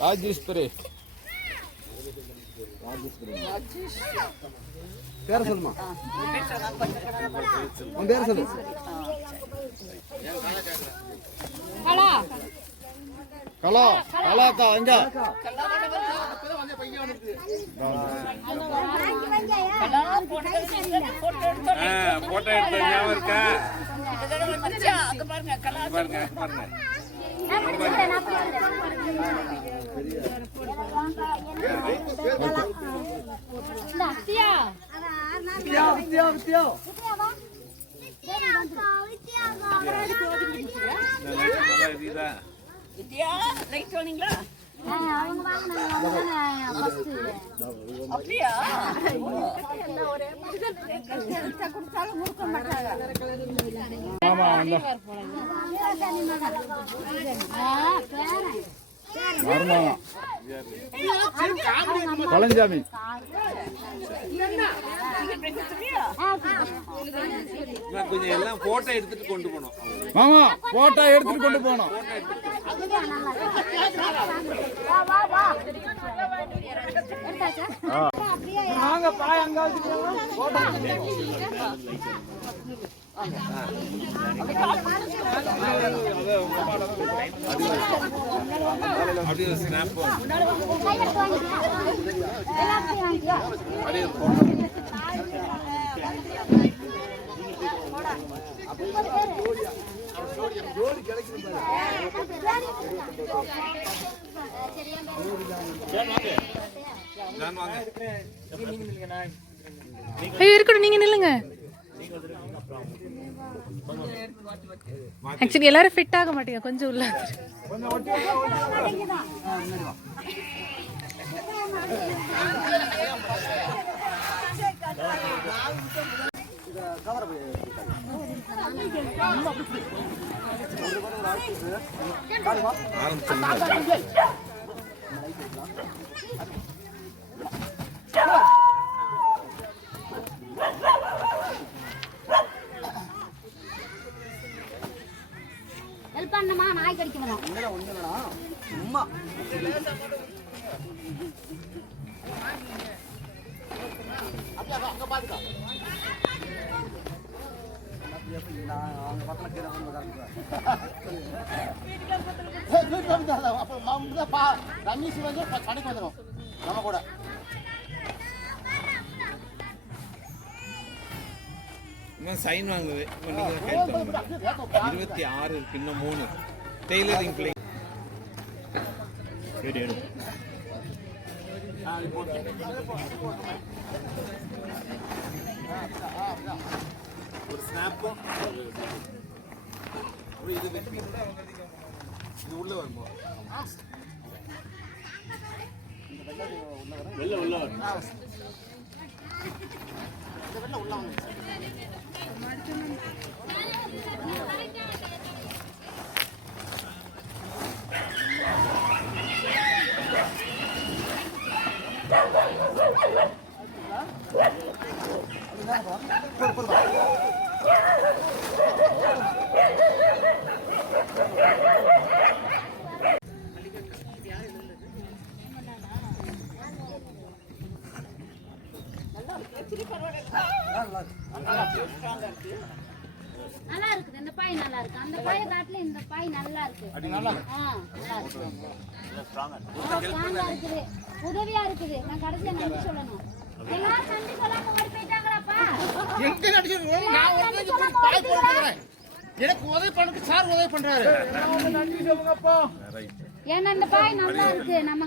ராஜேஸ்வரி பேர சொல்லுமா, உன் பேர சொல்லு. கலா கலாக்கா எங்க போட்டோ எடுத்து ஞாபகம் இருக்கா? பாருங்க பாருங்க வித்யா லைட் வாங்குனீங்களா? அவங்க வாங்குனாங்க அப்படியா? ஒரே கொடுத்தாலும் முறுக்க மாட்டாங்க. பழஞ்சாமி கொஞ்சம் எல்லாம் போட்டோ எடுத்துட்டு கொண்டு போனோம். மாமா போட்டோ எடுத்துட்டு கொண்டு போனோம். அப்படியே ஸ்னாப் இருக்கட்டும், நீங்க நில்லுங்க. ஆக்சுவலி எல்லாரும் ஃபிட் ஆக மாட்டீங்க, கொஞ்சம் உள்ள ஹெல்ப் பண்ணமா, நாய் கடிக்கணும். சும்மா அங்க பாத்துக்கோ. ரமேஷ் வந்து கடைக்கு வந்துடும் நம்ம கூட. சைன் வாங்குது 26 இருக்கு, இன்னும் 3 டெய்லரிங் பிள்ளை. ஒரு ஸ்னாப்பும் இது வெட்டி இது உள்ள வருமா? வெள்ள உள்ள வரும். இந்த வெள்ள உள்ள வந்து நல்லா இருக்குது. இந்த பாய் நல்லா இருக்கு. அந்த பாய் காட்டுல இந்த பாய் நல்லா இருக்கு. நல்லா இருக்கு. ஸ்ட்ராங்கா இருக்குது. உதவியா இருக்குது. நான் கடைசியா நன்றி சொல்லணும். எல்லாரும் நன்றி சொல்லாம ஓடி போயிட்டாங்களாப்பா? எங்க நடிச்சு நான் ஒரு பாய் போட்டுறேன். எனக்கு உதவி பண்ணது சார் உதவி பண்றாரு. நன்றி சொல்லுங்கப்பா. ஏன்னா இந்த பாய் நல்லா இருக்கு. நம்ம